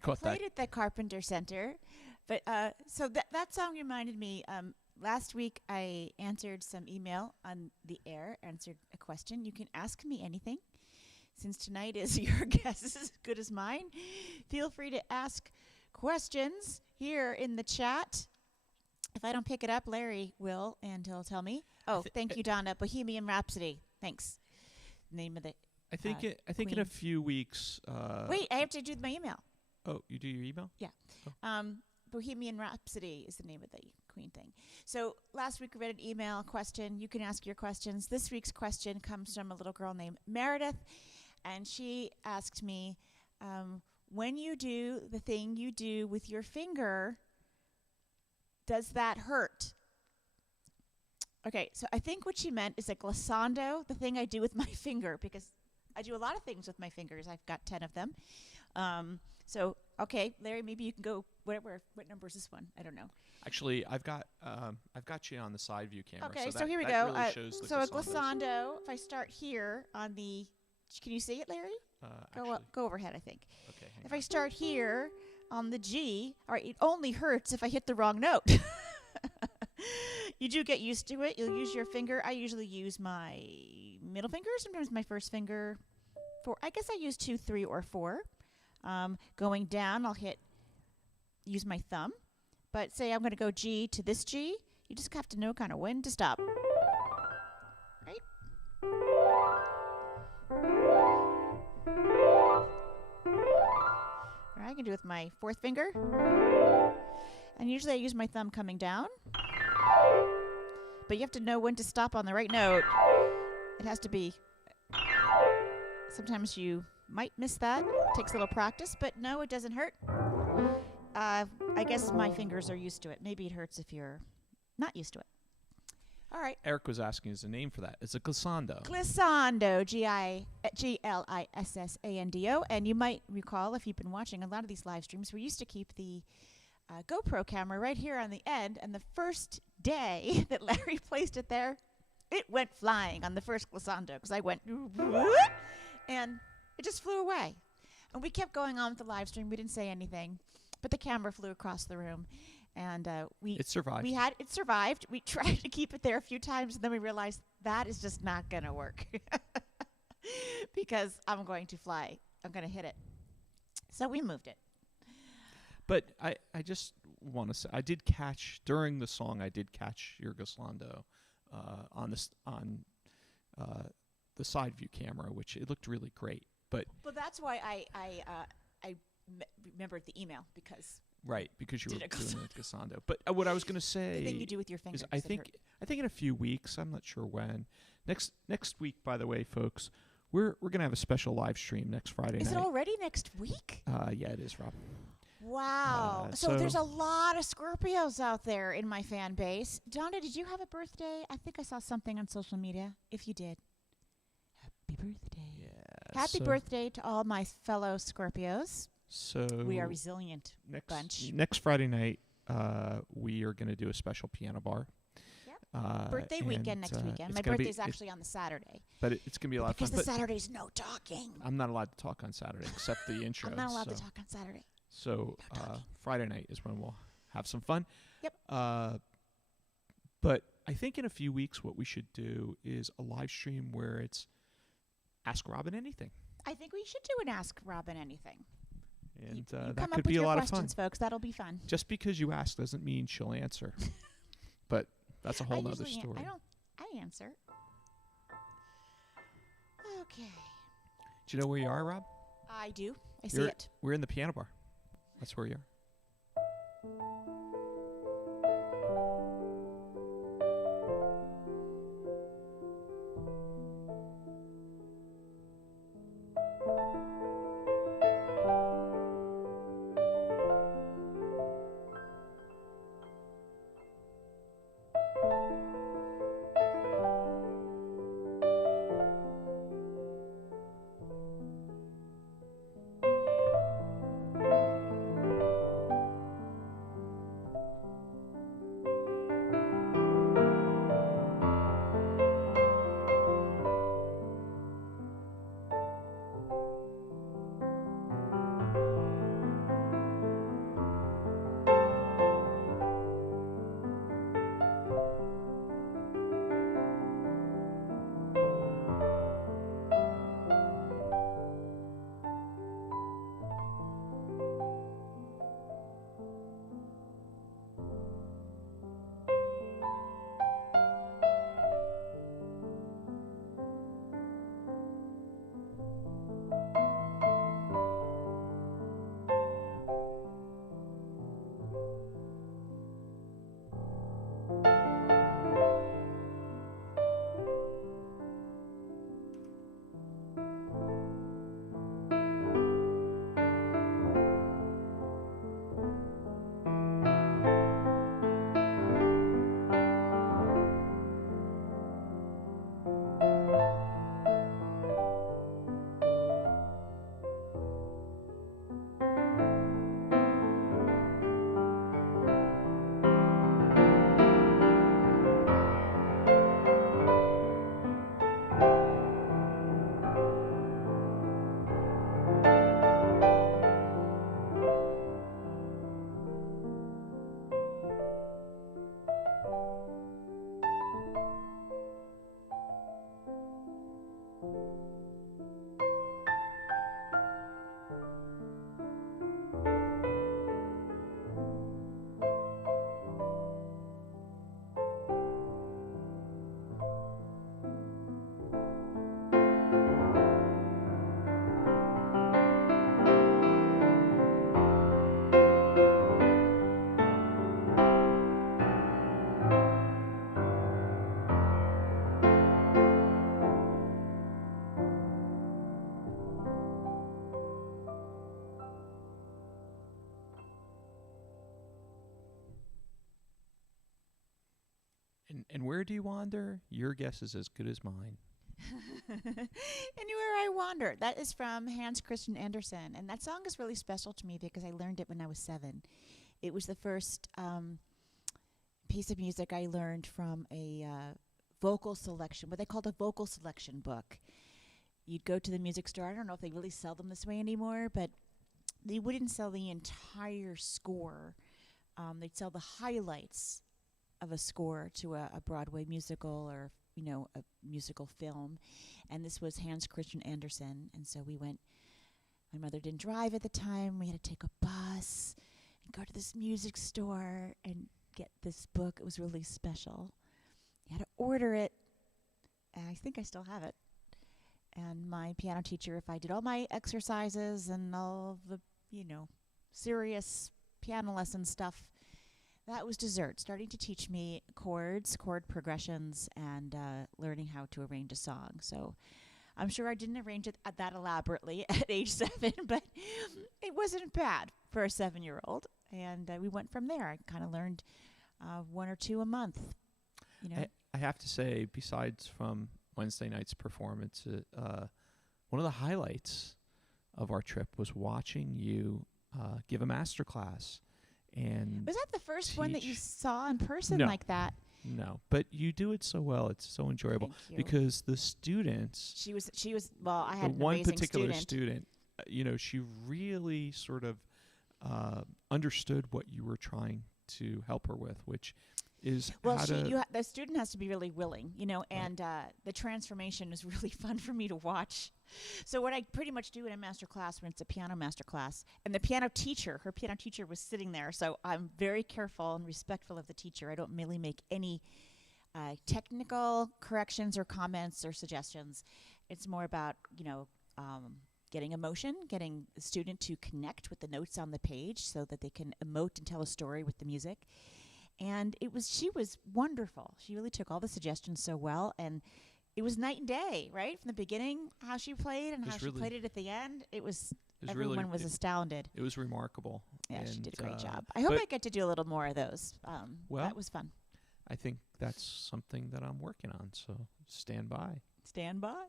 caught that. played at the Carpenter Center. But so that song reminded me. Last week I answered some email on the air, answered a question. You can ask me anything. Since tonight is your guess is as good as mine, feel free to ask questions here in the chat. If I don't pick it up, Larry will, and he'll tell me. Oh, thank you, Donna. Bohemian Rhapsody. Thanks. Name of the. I think in Queen. a few weeks. Wait, I have to do my email. Oh, you do your email? Yeah. Oh. Bohemian Rhapsody is the name of the Queen thing. So last week we read an email question. You can ask your questions. This week's question comes from a little girl named Meredith, and she asked me, when you do the thing you do with your finger, does that hurt? Okay, so I think what she meant is a glissando, the thing I do with my finger, because I do a lot of things with my fingers. I've got 10 of them. So, okay, Larry, maybe you can go. What number is this one? I don't know. Actually, I've got you on the side view camera. Okay, so here we that go. Really shows the so a glissandos. glissando. If I start here on the, can you see it, Larry? Go overhead, I think. Okay. If I start here on the G, all right, it only hurts if I hit the wrong note. You do get used to it. You'll use your finger. I usually use my middle finger, sometimes my first finger. I guess I use 2, 3, or 4. Going down, I'll use my thumb. But say I'm going to go G to this G, you just have to know kind of when to stop. Right? Or I can do it with my 4th finger. And usually I use my thumb coming down. But you have to know when to stop on the right note. It has to be. Sometimes you might miss that. Takes a little practice, but no, it doesn't hurt. I guess my fingers are used to it. Maybe it hurts if you're not used to it. All right. Eric was asking us a name for that. It's a glissando. Glissando, Glissando. And you might recall, if you've been watching a lot of these live streams, we used to keep the GoPro camera right here on the end. And the first day that Larry placed it there, it went flying on the first glissando because I went, and it just flew away. And we kept going on with the live stream. We didn't say anything, but the camera flew across the room. And it survived. It survived. We tried to keep it there a few times, and then we realized that is just not going to work because I'm going to fly. I'm going to hit it. So we moved it. But I just want to say, I did catch, during the song, I did catch your glissando on the side view camera, which it looked really great. But well, that's why I remembered the email because. Right, because you were doing the glissando. But what I was going to say, the thing you do with your fingers. I think in a few weeks, I'm not sure when. Next week, by the way, folks, we're going to have a special live stream next Friday night. Is it already next week? Yeah, it is, Rob. Wow. So there's a lot of Scorpios out there in my fan base. Donna, did you have a birthday? I think I saw something on social media. If you did, happy birthday. Yeah. Happy birthday to all my fellow Scorpios. So we are resilient bunch. Next Friday night, we are going to do a special piano bar. Yep. Birthday weekend next weekend. My birthday's actually on the Saturday. But it's going to be a lot of fun. Because the Saturday's no talking. I'm not allowed to talk on Saturday except the intro. I'm not allowed to talk on Saturday. So Friday night is when we'll have some fun. Yep. But I think in a few weeks what we should do is a live stream where it's Ask Robin Anything. I think we should do an Ask Robin Anything. And you that could be a lot of fun. Folks. That'll be fun. Just because you ask doesn't mean she'll answer. But that's a whole other story. I answer. Okay. Do you know where you are, Rob? I do. I see it. We're in the piano bar. That's where you are. And where do you wander? Your guess is as good as mine. Anywhere I Wander. That is from Hans Christian Andersen. And that song is really special to me because I learned it when I was 7. It was the first piece of music I learned from a vocal selection, what they called a vocal selection book. You'd go to the music store. I don't know if they really sell them this way anymore, but they wouldn't sell the entire score. They'd sell the highlights of a score to a Broadway musical or a musical film. And this was Hans Christian Andersen. And so we went, my mother didn't drive at the time. We had to take a bus and go to this music store and get this book. It was really special. You had to order it. And I think I still have it. And my piano teacher, if I did all my exercises and all the, serious piano lesson stuff, that was dessert, starting to teach me chords, chord progressions, and learning how to arrange a song. So I'm sure I didn't arrange it that elaborately at age 7, but it wasn't bad for a 7-year-old. And we went from there. I kind of learned 1 or 2 a month. I have to say, besides from Wednesday night's performance, one of the highlights of our trip was watching you give a master class. And was that the first one that you saw in person No. like that? No, but you do it so well. It's so enjoyable Thank you. because the students, She was. Well, I the had an one amazing particular student. she really sort of understood what you were trying to help her with, which is Well, how to. the student has to be really willing, and the transformation is really fun for me to watch. So what I pretty much do in a master class, when it's a piano master class, and her piano teacher was sitting there, so I'm very careful and respectful of the teacher. I don't really make any technical corrections or comments or suggestions. It's more about, getting emotion, getting the student to connect with the notes on the page so that they can emote and tell a story with the music. And she was wonderful. She really took all the suggestions so well, and it was night and day, right? From the beginning, how she played and how she played it at the end. Everyone was astounded. It was remarkable. Yeah, she And, did a great job. I hope I get to do a little more of those. Well, that was fun. I think that's something that I'm working on, so stand by. Stand by.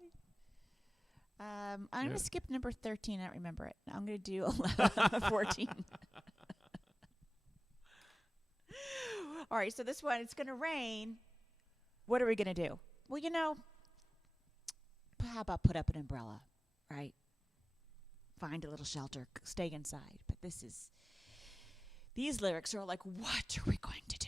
I'm going to skip number 13. I don't remember it. I'm going to do 14. All right, so this one, it's going to rain. What are we going to do? Well, how about put up an umbrella, right? Find a little shelter, stay inside. But these lyrics are like, what are we going to do?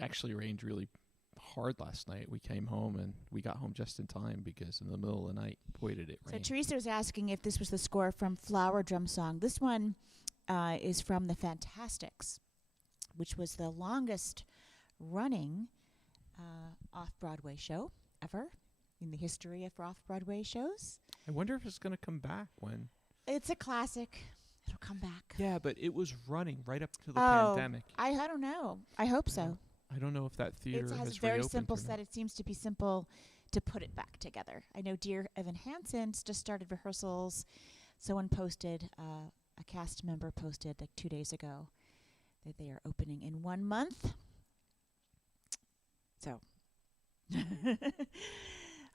actually rained really hard last night. We came home and we got home just in time because in the middle of the night, boy, did it So rain. Teresa was asking if this was the score from Flower Drum Song. This one is from The Fantastics, which was the longest running off-Broadway show ever in the history of off-Broadway shows. I wonder if it's going to come back when. It's a classic. It'll come back. Yeah, but it was running right up to the Oh, pandemic. I don't know. I hope so. I don't know if that theater It has has a very reopened simple or not. set. It seems to be simple to put it back together. I know dear Evan Hansen's just started rehearsals. Someone posted, a cast member posted like 2 days ago that they are opening in 1 month. So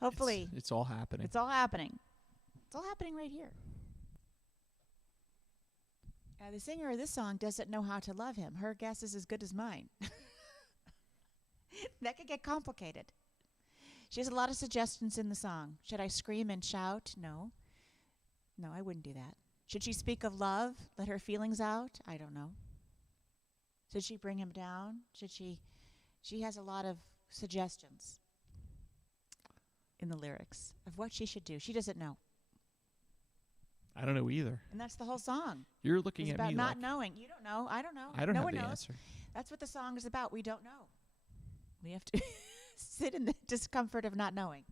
hopefully It's all happening. it's all happening. It's all happening right here. The singer of this song doesn't know how to love him. Her guess is as good as mine. That could get complicated. She has a lot of suggestions in the song. Should I scream and shout? No. No, I wouldn't do that. Should she speak of love? Let her feelings out? I don't know. Should she bring him down? Should she? She has a lot of suggestions in the lyrics of what she should do. She doesn't know. I don't know either. And that's the whole song. You're looking It's at about me not like knowing. You don't know. I don't know. I don't no have one the knows. answer. That's what the song is about. We don't know. We have to sit in the discomfort of not knowing.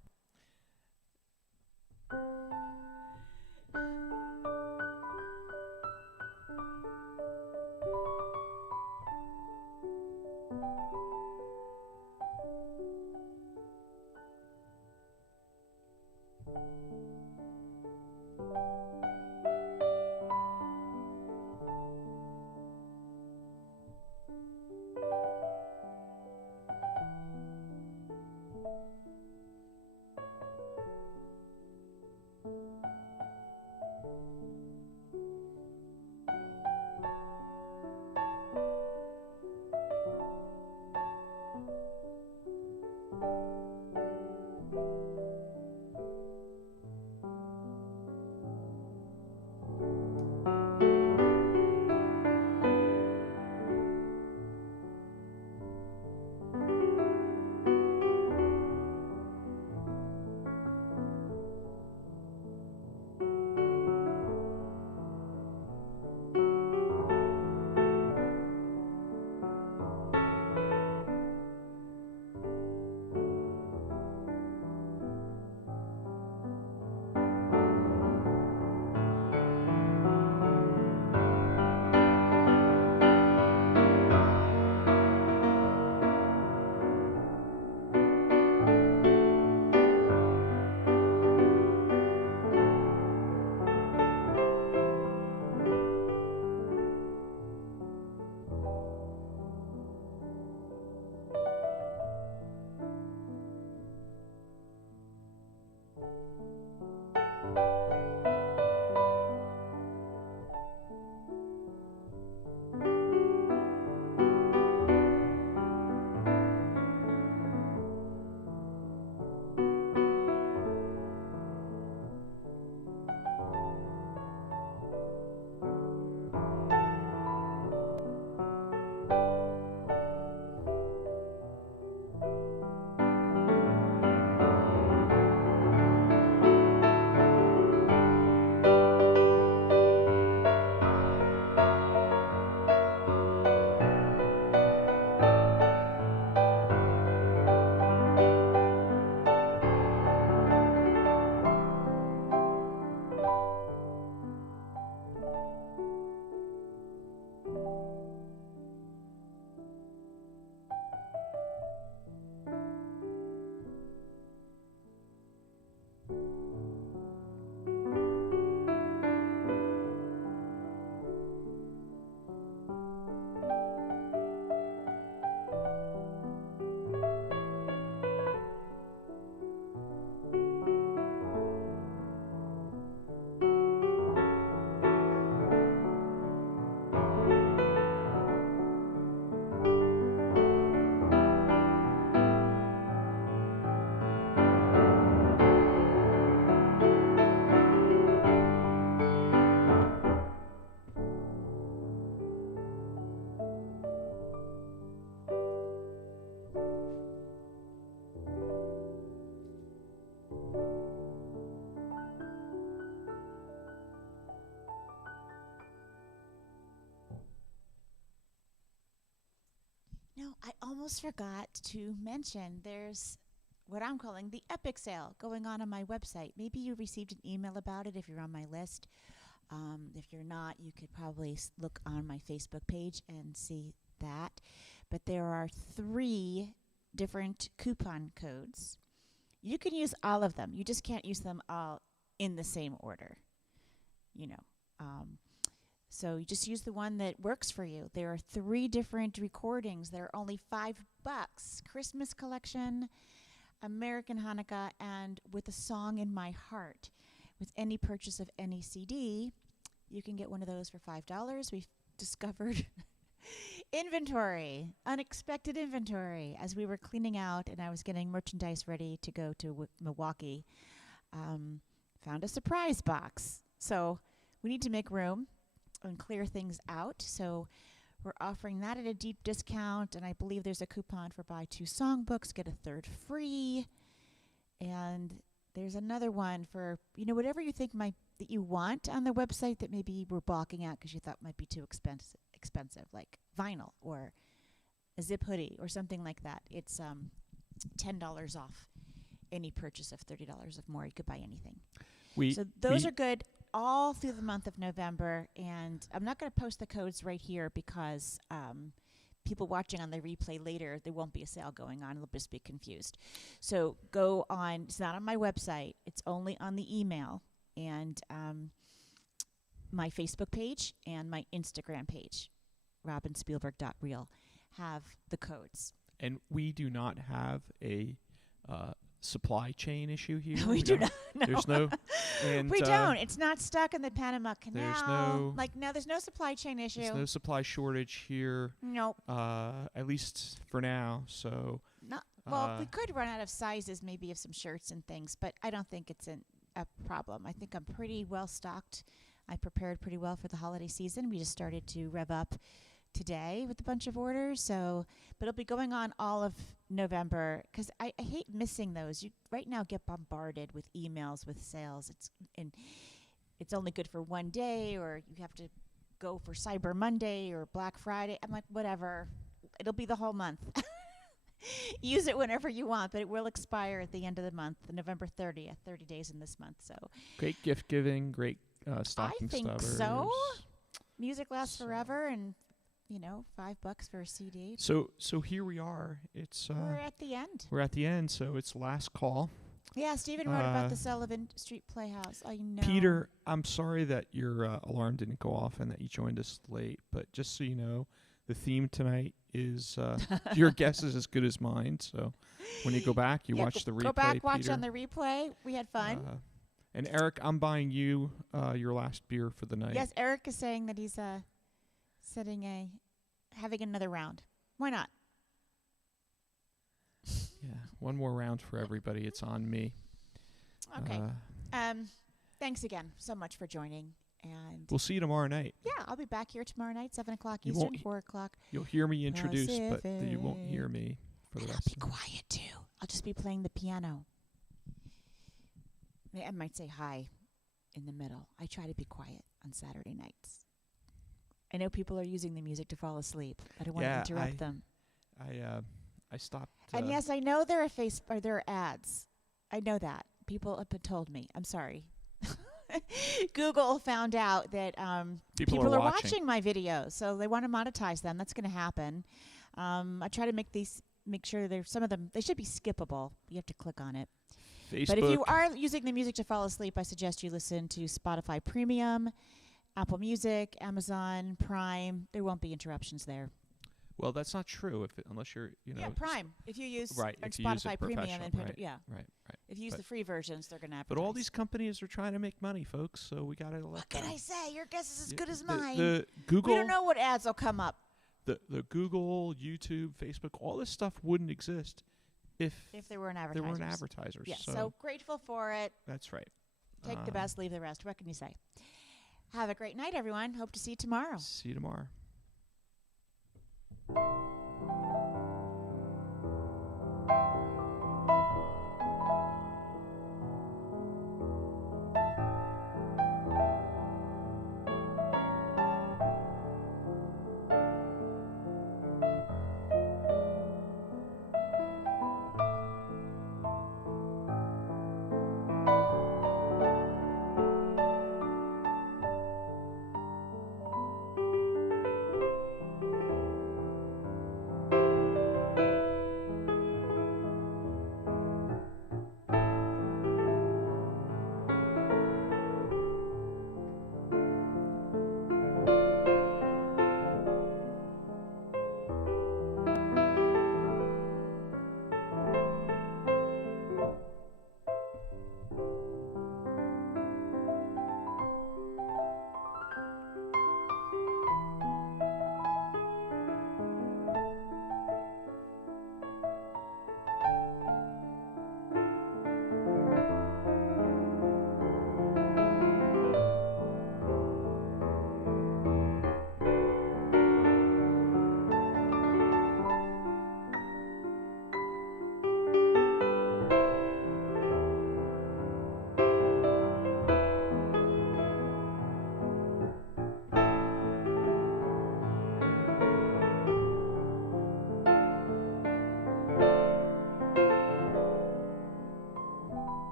I almost forgot to mention there's what I'm calling the Epic Sale going on my website. Maybe you received an email about it if you're on my list. If you're not, you could probably look on my Facebook page and see that. But there are 3 different coupon codes. You can use all of them. You just can't use them all in the same order. So you just use the one that works for you. There are 3 different recordings. They're only $5. Christmas collection, American Hanukkah, and With a Song in My Heart. With any purchase of any CD, you can get one of those for $5. We've discovered unexpected inventory. As we were cleaning out and I was getting merchandise ready to go to Milwaukee, found a surprise box. So we need to make room and clear things out. So we're offering that at a deep discount, and I believe there's a coupon for buy 2 songbooks, get a 3rd free. And there's another one for, whatever you think that you want on the website that maybe you were balking at because you thought might be too expensive, like vinyl or a zip hoodie or something like that. It's $10 off any purchase of $30 or more. You could buy anything. So those are good all through the month of November, and I'm not going to post the codes right here because people watching on the replay later, there won't be a sale going on. They'll just be confused. So go on. It's not on my website. It's only on the email and my Facebook page and my Instagram page, robinspielberg.real, have the codes. And we do not have a supply chain issue here. We do not. No. There's no. And, we don't. It's not stuck in the Panama Canal. There's no supply chain issue. There's no supply shortage here. Nope. At least for now. So. No. Well, we could run out of sizes, maybe of some shirts and things, but I don't think it's a problem. I think I'm pretty well stocked. I prepared pretty well for the holiday season. We just started to rev up today with a bunch of orders, but it'll be going on all of November because I hate missing those. You right now get bombarded with emails with sales. It's only good for one day, or you have to go for Cyber Monday or Black Friday. I'm like, whatever. It'll be the whole month. Use it whenever you want, but it will expire at the end of the month, November 30th, 30 days in this month. So great gift giving, great stocking stuffers. I think so. Music lasts forever, and $5 for a CD. So here we are. It's we're at the end. We're at the end, so it's last call. Yeah, Stephen wrote about the Sullivan Street Playhouse. I know. Peter, I'm sorry that your alarm didn't go off and that you joined us late, but just so you know, the theme tonight is your guess is as good as mine. So when you go back, you watch the replay. Go back, watch Peter. on the replay. We had fun. And Eric, I'm buying you your last beer for the night. Yes, Eric is saying that he's having another round. Why not? Yeah, one more round for everybody. It's on me. Okay. Thanks again so much for joining. And we'll see you tomorrow night. Yeah, I'll be back here tomorrow night, 7 o'clock Eastern, 4 o'clock. You'll hear me introduce, but you won't hear me for the rest of the I'll be quiet, too. I'll just be playing the piano. I might say hi in the middle. I try to be quiet on Saturday nights. I know people are using the music to fall asleep. I don't want to interrupt them. I stopped. And yes, I know there are ads. I know that. People have told me. I'm sorry. Google found out that people are watching my videos, so they want to monetize them. That's going to happen. I try to make sure there's some of them. They should be skippable. You have to click on it. Facebook. But if you are using the music to fall asleep, I suggest you listen to Spotify Premium, Apple Music, Amazon Prime. There won't be interruptions there. Well, that's not true unless you're, Prime. If you use if you Spotify use it Premium and right. If you use the free versions, they're going to advertise. But all these companies are trying to make money, folks. So we got to. What can I say? Your guess is as good as mine. The Google. We don't know what ads will come up. The Google, YouTube, Facebook, all this stuff wouldn't exist if there weren't advertisers. There weren't advertisers. Yeah. So grateful for it. That's right. Take the best, leave the rest. What can you say? Have a great night, everyone. Hope to see you tomorrow. See you tomorrow.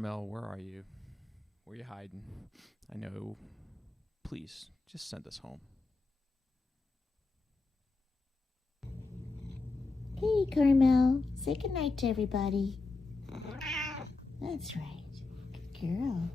Carmel, where are you? Where are you hiding? I know. Please, just send us home. Hey, Carmel. Say goodnight to everybody. That's right. Good girl.